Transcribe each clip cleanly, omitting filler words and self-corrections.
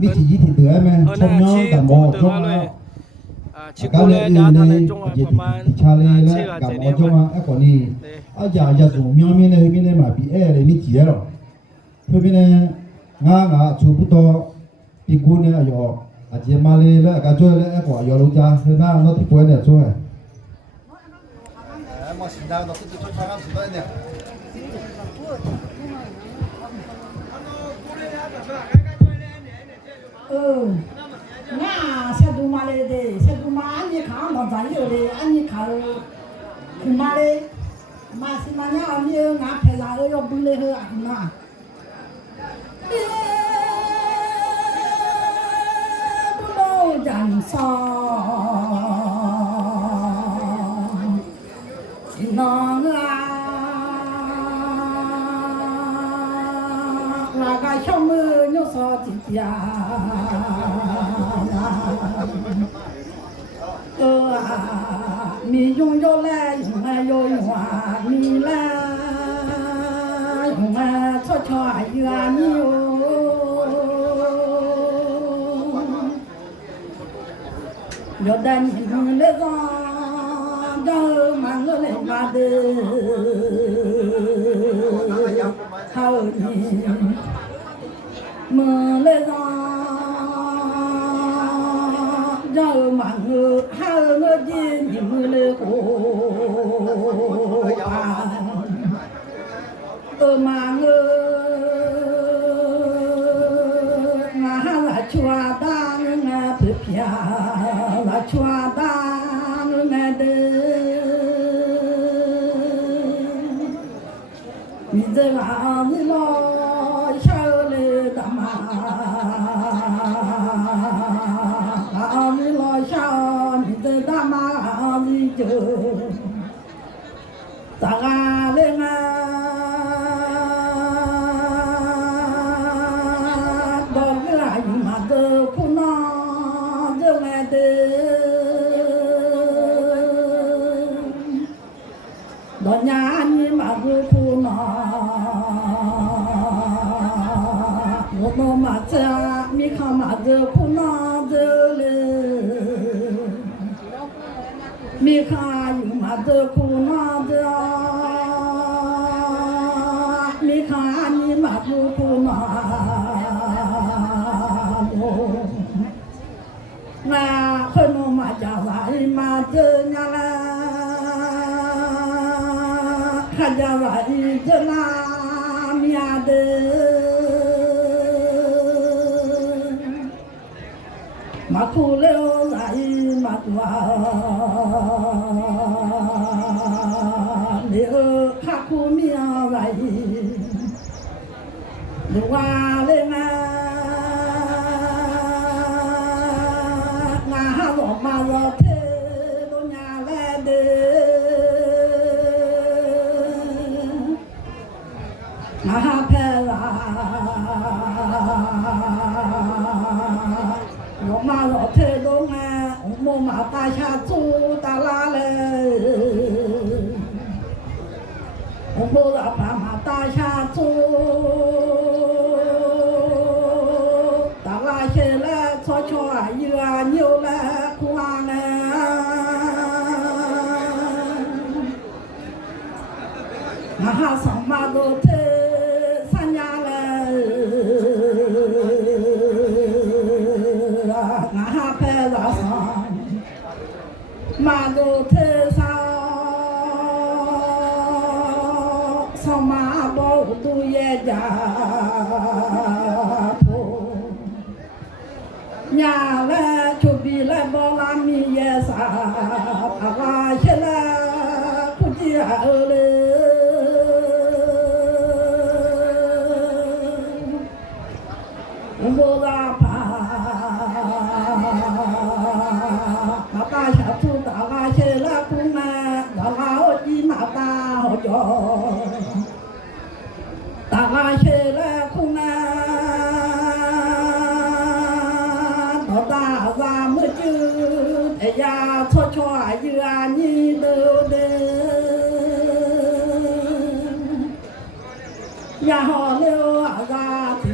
มีจีจีที่เตือไหมชมน้องกับโมชมน้องก็เลยอื่นเลยจีชาลีและกับโมชมน้องไอ้คนนี้อาจจะส่งมีมีเนี่ยมีเนี่ยมาปีเลยมีจีหรอเพื่อนเนี่ยงาชูพุทโธปีกูเนี่ยอยู่อาจจะมาเลยแล้วก็ช่วยแล้วไอ้คนอยู่ลูกจ้าคือหน้าเราที่ป่วยเนี่ยช่วยมาสิดาวเราคือช่วยทำสิ่งนี้那下都买来的，下都买安尼看到咱有的，安尼看去买的，买是买伢你俺拍啥个要不来和俺那，不老人上，那个那个小妹有啥子呀？มี用有来用来有用啊，มี来用来撮撮有啊你哟，有的你们来上，要忙我来嘛的，好你们来上。要忙我，还我的你们来活忙我，俺来抓大俺不偏，来抓大俺的，你这娃子老小来干嘛？咋个嘞啊？到个阿姨妈的苦恼就来的，到家你妈的苦恼，我妈这米糠妈的苦恼的嘞。米糠有嘛的苦恼的，米糠你嘛不苦恼咯？那很多嘛家娃伊嘛这样啦，还家娃伊这那面的，嘛苦了娃伊嘛多。ลูกว่าเลยนะงาหาหลอกมาหลอกเทโดนยาแลเดงาหาเพลาหลอกมาหลอกเทโดนงาโมมาตาชาจูตาลาเลยโมราพามาตาชาจูcho vừa nhiều là qua nè mà sống mà đồ thế san nhà là ngã phê là sống mà đồ thế sao sao mà bao tu ye già nhà là chuẩn bị là bao làm mi ye sa à che là cũng chỉ ở đây vô ra pa mà ta sẽ thu ta là che là cũng mà ta là ở chi mà ta họ cho ta là che là cũng mà ta ra mới chứ để ra cho như anh như đâu đây nhà họ leo ra thì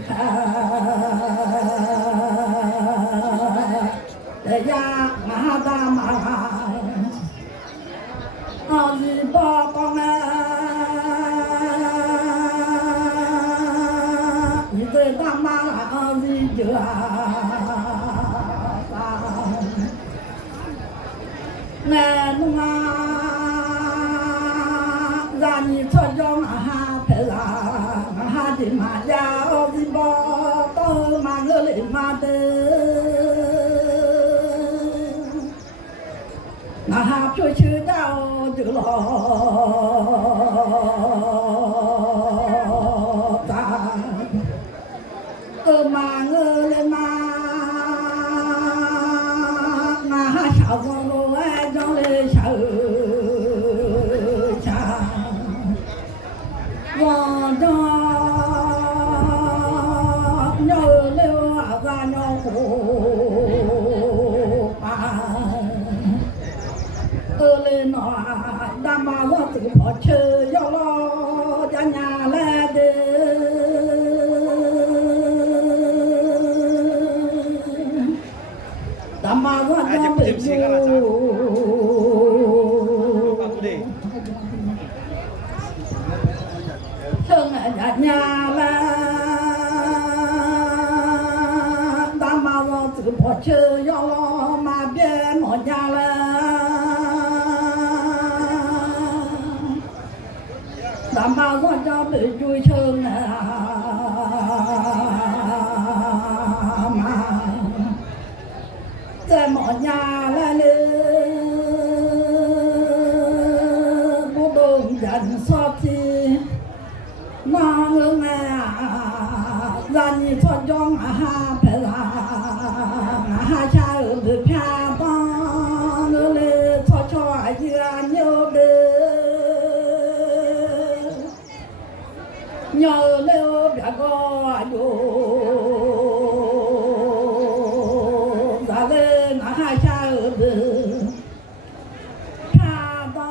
เยอะแน่นุ่งรานีชดยองอาหาเพลาอาหาที่มายาอดิบอโตมาเงลิมาเดอาหาช่วยชื่อเจ้าจุลอตามาเงลิมาหาชาวโลเอจงเลยชาวชาวันดอนอเลวกานอโหปาเลยนอดามาว่าถึงพอเชยยอลอจัญญาแลเดดามาว่าจะไปอยู่เชิงจัญญาแลดามาว่าถึงพอเชยยอลอมาเบียนหมดยาแลดามาว่าจะไปจุยเชิงมาแต่หมดยาและเลยผู้ดงยันสอบทีมาเงแม่รานีทอดยองอาหาเพลาอาหาชาหรือพาตอนเลยทอดช่อยเยือนโยเดnhờ leo đã có đủ ra lên hai cha ở bờ cha ba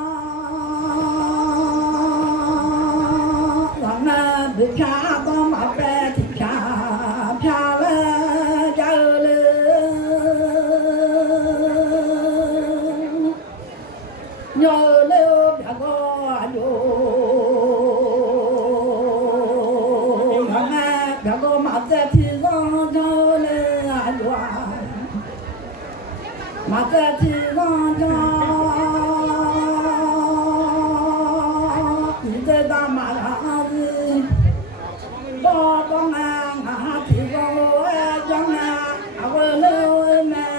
rằng được cha ba mà bé thì cha lên cha lên nhờ leo đã có đủ mà cái thì con cho thì cái ta mà là gì bo con thì con trong nhà quên lưu mẹ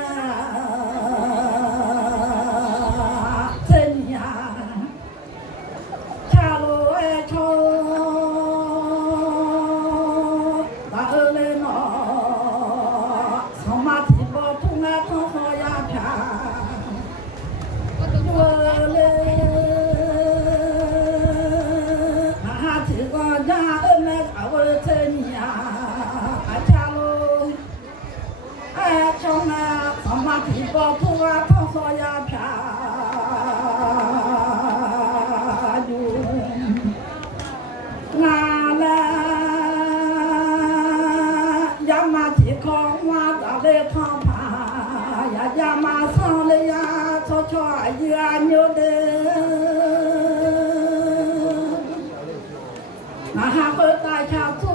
trên nhà cha lô cho ta lên nó xong mà thì bo thung nghe thung thôi thì có thu thong so ya phá du nga la ya ma thì có hoa ta để thong phá ya ma sang le ya cho ya nhớ de na ha có ta cha thu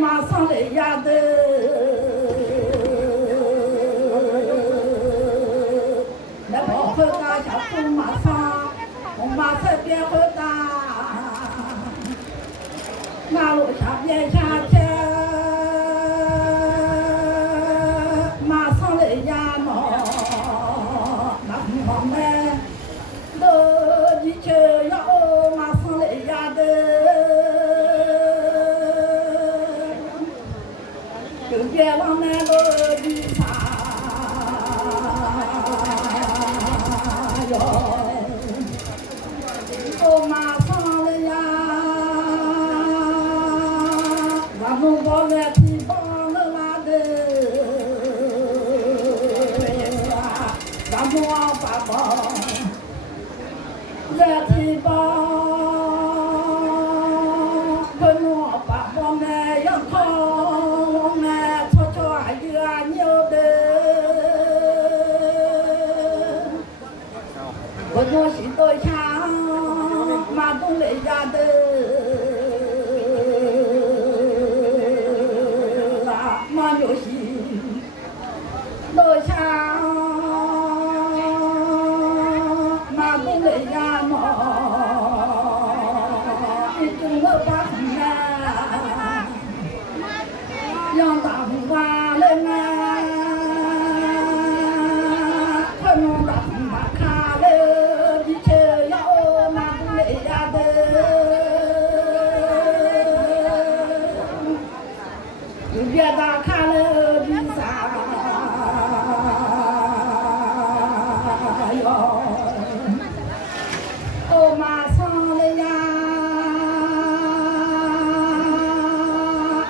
ma sang le ya de mà sẽ biết hơi ta mà lộ chạp nhẹ cha chê mà sao lại ra nó nằm hòm mê đơ đi chơi nhớ mà sao lại ra đơ cứ ghé vào mẹ đơ đi xa mà sao đây ya và mong bỏ về thì bỏ nó là đê và mua và bỏ về thì bỏ với mua và bỏ nghe yang không nghe cho ai nhiều đê với mua chỉ tôi cha mà cũng lấy ra từ mà 有戏，路上马不累呀么，一种我把红啊，让大红花人啊，看我大红大卡了，一切要马不累呀的。越大看了比啥哟？哦，马上了呀！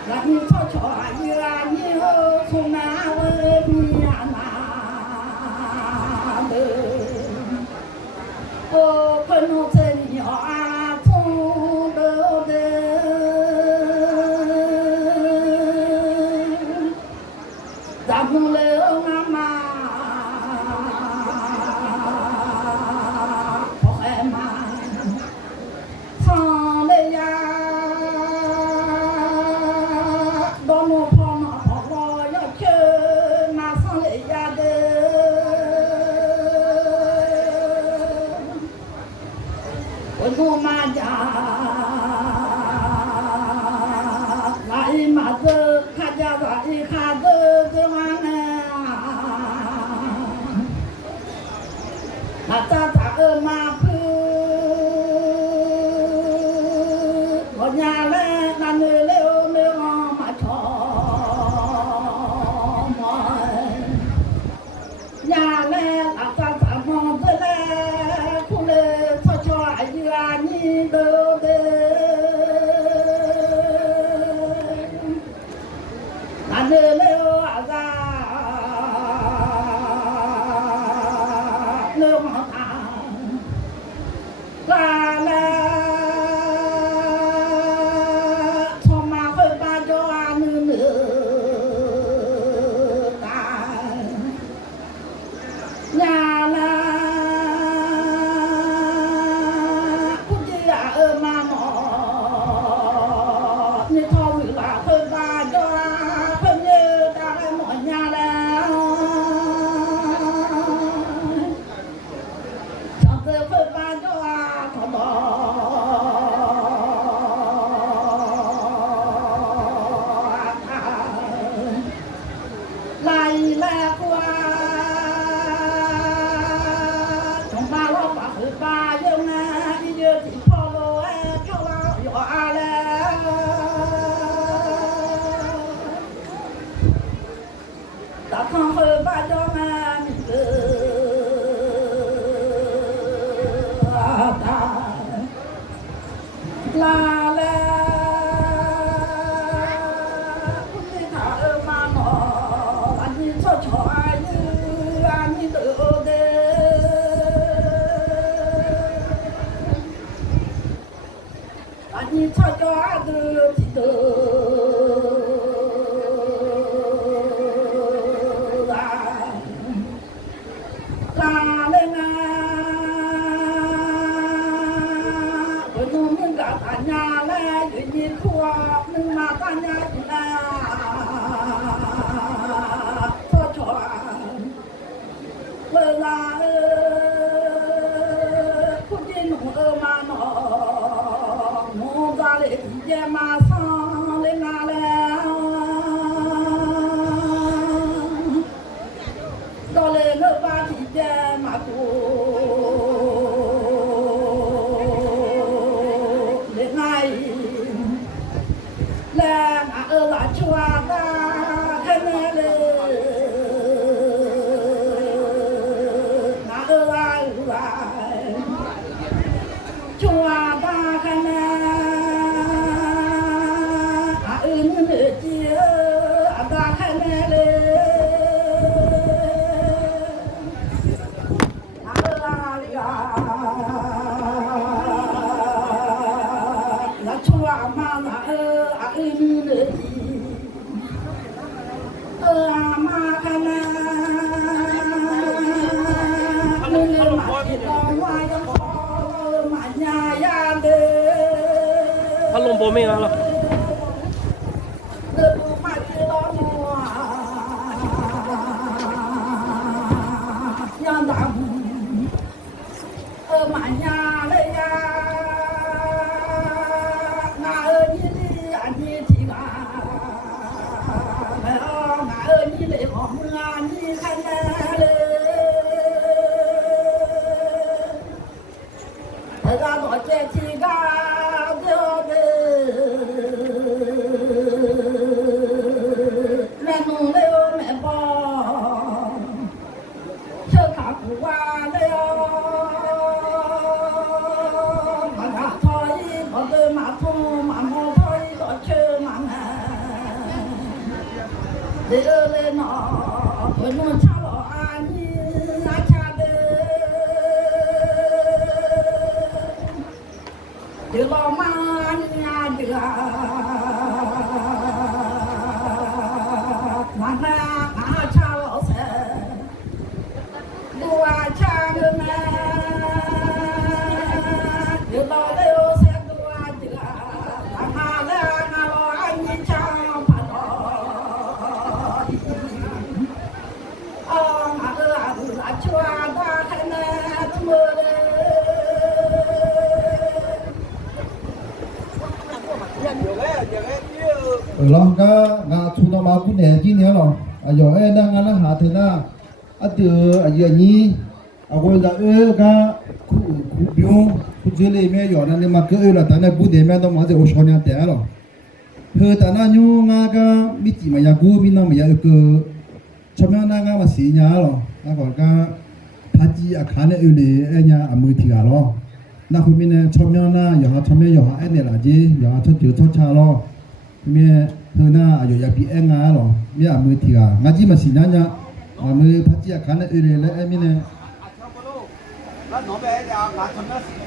那你瞧瞧啊，你哦，从哪问你呀哪的？哦，可能这你啊，从头的。咱们了妈妈，不害怕，唱了呀，到我跑我要去，马上来呀的，我妈家，那一马子，他家那一卡子。那咋个马铺，我家嘞那女溜溜马超门，家嘞那咋忙子嘞，苦嘞悄悄哎呀你都得，那女溜啊咋？流氓来了，从马会把着啊女干，呀啦，估计呀妈妈，你讨论啦会把着啊，朋友大概么样了？会把着啊，看到来来过，从把老把会把人啊，一月的跑路哎，跑了远了，大康会把着啊，你个。啦啦，不是他儿妈妈，你瞧瞧啊，你都得，你瞧瞧啊，都记得啦，啦嘞啊。大家来与你哭，能拿大家来说穿，为啥估计弄妈妈，我家里爹妈上来拿来，到来我把爹妈过。来，俺去啊，看那嘞，那去啊，看那，你姐，看那嘞，那去啊妈那。你的妈看那，你的妈的娃呀好，妈呀呀的。他弄报名了。那不买的老母啊。我弄差了啊，你那差的，这老妈你呀这个，那俺差老三，我差个嘛，这老六三个这个，俺老二你差不多。lòng cả ngã thu nó mà cũng nè chi nhớ lòng giờ em đang ngã hạ thế na từ giờ nhí quay ra cả khu biếu khu dưới này mẹ giờ nên mà cứ là tại này bút để mẹ nó mà giờ số nhà té rồi hơi tại na nhu ngã cả biết gì mà nhà cũ biết nó mà nhà cứ cho mẹ na ngã mà xí nhà rồi còn cả phát gì khán này này em nhà mới thì cả rồi na hôm nay cho mẹ na giờ cho mẹ giờ em này là gì giờ cho chữ cho cha rồi mẹ hơn na giờ ya bị em ngã rồi mẹ mới thì cả ngã gì mà xí nhà nhà mà mới phát gì khán này này em này nó bé ra là thằng nó